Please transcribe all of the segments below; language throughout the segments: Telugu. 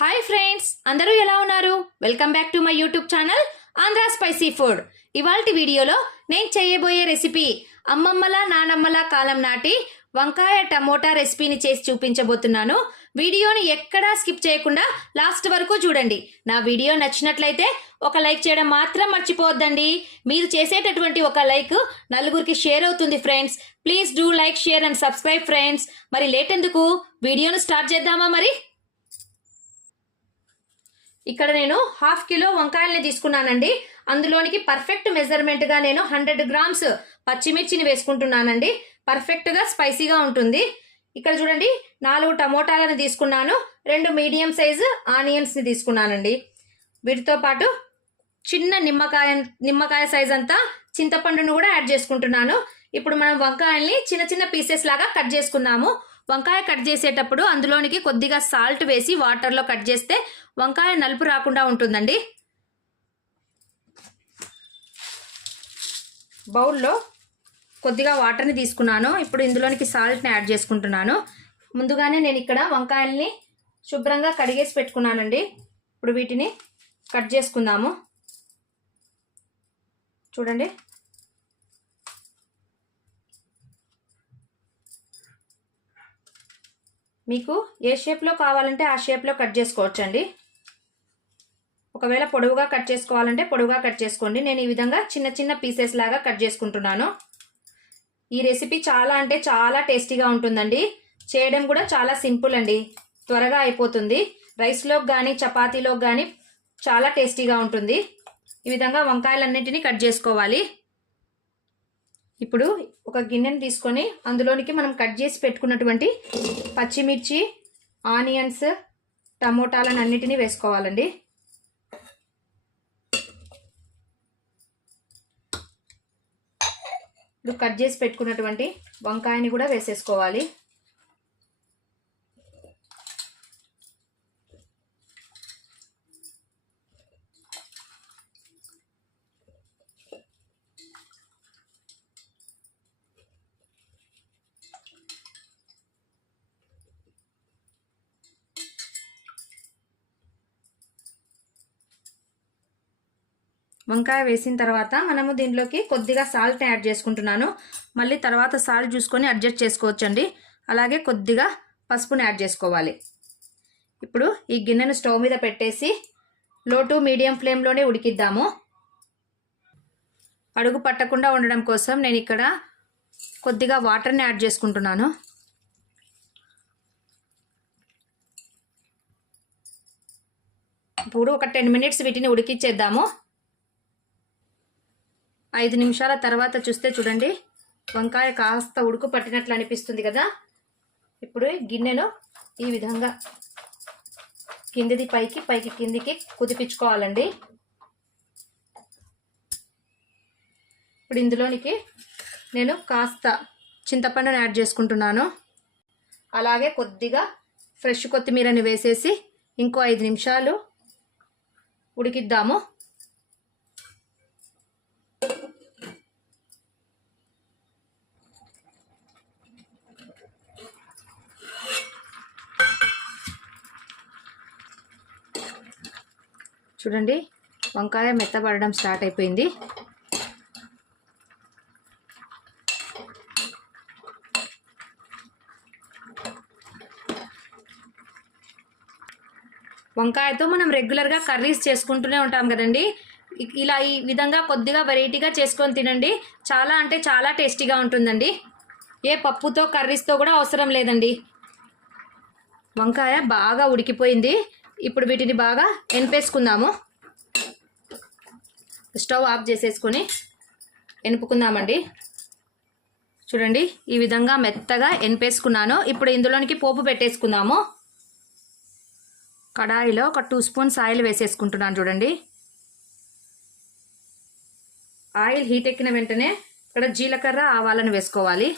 హాయ్ ఫ్రెండ్స్, అందరూ ఎలా ఉన్నారు? Welcome back to my YouTube channel Andhra spicy food. ఇవాల్టి వీడియోలో నేను చేయబోయే రెసిపీ అమ్మమ్మల నానమ్మల కాలం నాటి వంకాయ టమోటా రెసిపీని చేసి చూపించబోతున్నాను. వీడియోని ఎక్కడా స్కిప్ చేయకుండా లాస్ట్ వరకు చూడండి. నా వీడియో నచ్చినట్లయితే ఒక లైక్ చేయడం మాత్రం మర్చిపోవద్దండి. మీరు చేసేటటువంటి ఒక లైక్ నలుగురికి షేర్ అవుతుంది friends. Please do like, share and subscribe friends. మరి లేట్ ఎందుకు, వీడియోను స్టార్ట్ చేద్దామా? మరి ఇక్కడ నేను 1/2 కిలో వంకాయల్ని తీసుకున్నానండి. అందులోనికి పర్ఫెక్ట్ మెజర్మెంట్గా నేను 100 గ్రామ్స్ పచ్చిమిర్చిని వేసుకుంటున్నానండి. పర్ఫెక్ట్గా స్పైసీగా ఉంటుంది. ఇక్కడ చూడండి, 4 టమోటాలను తీసుకున్నాను, 2 మీడియం సైజు ఆనియన్స్ని తీసుకున్నానండి. వీటితో పాటు చిన్న నిమ్మకాయ సైజ్ అంతా చింతపండును కూడా యాడ్ చేసుకుంటున్నాను. ఇప్పుడు మనం వంకాయల్ని చిన్న చిన్న పీసెస్ లాగా కట్ చేసుకుందాము. వంకాయ కట్ చేసేటప్పుడు అందులోనికి కొద్దిగా సాల్ట్ వేసి వాటర్లో కట్ చేస్తే వంకాయ నలుపు రాకుండా ఉంటుందండి. బౌల్లో కొద్దిగా వాటర్ని తీసుకున్నాను. ఇప్పుడు ఇందులోనికి సాల్ట్ని యాడ్ చేసుకుంటున్నాను. ముందుగానే నేను ఇక్కడ వంకాయల్ని శుభ్రంగా కడిగేసి పెట్టుకున్నానండి. ఇప్పుడు వీటిని కట్ చేసుకుందాము. చూడండి, మీకు ఏ షేప్లో కావాలంటే ఆ షేప్లో కట్ చేసుకోవచ్చండి. ఒకవేళ పొడవుగా కట్ చేసుకోవాలంటే పొడవుగా కట్ చేసుకోండి. నేను ఈ విధంగా చిన్న చిన్న పీసెస్ లాగా కట్ చేసుకుంటున్నాను. ఈ రెసిపీ చాలా అంటే చాలా టేస్టీగా ఉంటుందండి. చేయడం కూడా చాలా సింపుల్ అండి, త్వరగా అయిపోతుంది. రైస్లోకి కానీ చపాతీలోకి కానీ చాలా టేస్టీగా ఉంటుంది. ఈ విధంగా వంకాయలన్నింటినీ కట్ చేసుకోవాలి. ఇప్పుడు ఒక గిన్నెని తీసుకొని అందులోనికి మనం కట్ చేసి పెట్టుకున్నటువంటి పచ్చిమిర్చి, ఆనియన్స్, టమోటాలను అన్నిటినీ వేసుకోవాలండి. ఇప్పుడు కట్ చేసి పెట్టుకున్నటువంటి వంకాయని కూడా వేసేసుకోవాలి. వంకాయ వేసిన తర్వాత మనము దీంట్లోకి కొద్దిగా సాల్ట్ యాడ్ చేసుకుంటున్నాను. మళ్ళీ తర్వాత సాల్ట్ చూసుకొని అడ్జస్ట్ చేసుకోవచ్చండి. అలాగే కొద్దిగా పసుపుని యాడ్ చేసుకోవాలి. ఇప్పుడు ఈ గిన్నెను స్టవ్ మీద పెట్టేసి లో టు మీడియం ఫ్లేమ్లోనే ఉడికిద్దాము. అడుగు పట్టకుండా ఉండడం కోసం నేను ఇక్కడ కొద్దిగా వాటర్ని యాడ్ చేసుకుంటున్నాను. ఇప్పుడు ఒక 10 మినిట్స్ వీటిని ఉడికిచ్చేద్దాము. 5 నిమిషాల తర్వాత చూస్తే చూడండి, వంకాయ కాస్త ఉడుకు పట్టినట్లు అనిపిస్తుంది కదా. ఇప్పుడు గిన్నెను ఈ విధంగా కిందిది పైకి, పైకి కిందికి కుదిపించుకోవాలండి. ఇప్పుడు ఇందులోనికి నేను కాస్త చింతపండును యాడ్ చేసుకుంటున్నాను. అలాగే కొద్దిగా ఫ్రెష్ కొత్తిమీరని వేసేసి ఇంకో 5 నిమిషాలు ఉడికిద్దాము. చూడండి, వంకాయ మెత్తబడడం స్టార్ట్ అయిపోయింది. వంకాయతో మనం రెగ్యులర్గా కర్రీస్ చేసుకుంటూనే ఉంటాం కదండి. ఇలా ఈ విధంగా కొద్దిగా వెరైటీగా చేసుకొని తినండి. చాలా అంటే చాలా టేస్టీగా ఉంటుందండి. ఏ పప్పుతో కర్రీస్తో కూడా అవసరం లేదండి. వంకాయ బాగా ఉడికిపోయింది. ఇప్పుడు వీటిని బాగా ఎనిపేసుకుందాము. స్టవ్ ఆఫ్ చేసేసుకొని ఎనుపుకుందామండి. చూడండి, ఈ విధంగా మెత్తగా ఎనిపేసుకున్నాను. ఇప్పుడు ఇందులోనికి పోపు పెట్టేసుకుందాము. కడాయిలో ఒక 2 స్పూన్స్ ఆయిల్ వేసేసుకుంటున్నాను. చూడండి, ఆయిల్ హీట్ ఎక్కిన వెంటనే ఇక్కడ జీలకర్ర, ఆవాలను వేసుకోవాలి.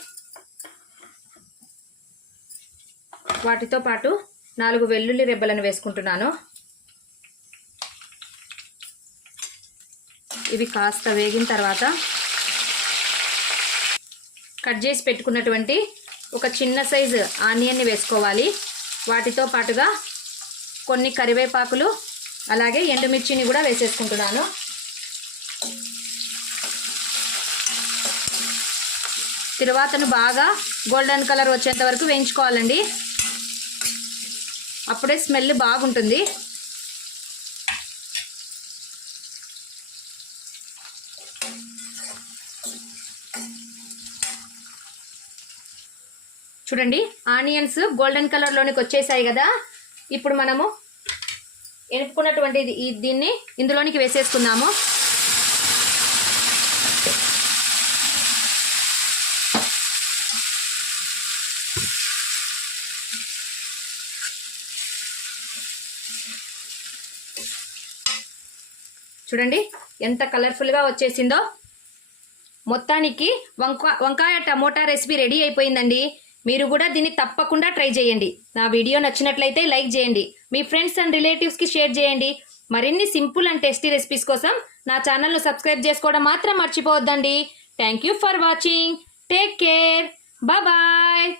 వాటితో పాటు 4 వెల్లుల్లి రెబ్బలను వేసుకుంటున్నాను. ఇవి కాస్త వేగిన తర్వాత కట్ చేసి పెట్టుకున్నటువంటి ఒక చిన్న సైజు ఆనియన్ని వేసుకోవాలి. వాటితో పాటుగా కొన్ని కరివేపాకులు అలాగే ఎండుమిర్చిని కూడా వేసేసుకుంటున్నాను. తిరువాతను బాగా గోల్డెన్ కలర్ వచ్చేంత వరకు వేయించుకోవాలండి. అప్పుడే స్మెల్ బాగుంటుంది. చూడండి ఆనియన్స్ గోల్డెన్ కలర్లోనికి వచ్చేసాయి కదా. ఇప్పుడు మనము ఎనుపుకున్నటువంటి దీన్ని ఇందులోనికి వేసేసుకుందాము. చూడండి ఎంత కలర్ఫుల్గా వచ్చేసిందో. మొత్తానికి వంకాయ టమోటా రెసిపీ రెడీ అయిపోయిందండి. మీరు కూడా దీన్ని తప్పకుండా ట్రై చేయండి. నా వీడియో నచ్చినట్లయితే లైక్ చేయండి, మీ ఫ్రెండ్స్ అండ్ రిలేటివ్స్కి షేర్ చేయండి. మరిన్ని సింపుల్ అండ్ టేస్టీ రెసిపీస్ కోసం నా ఛానల్ను సబ్స్క్రైబ్ చేసుకోవడం మాత్రం మర్చిపోవద్దండి. Thank you for watching. Take care. Bye.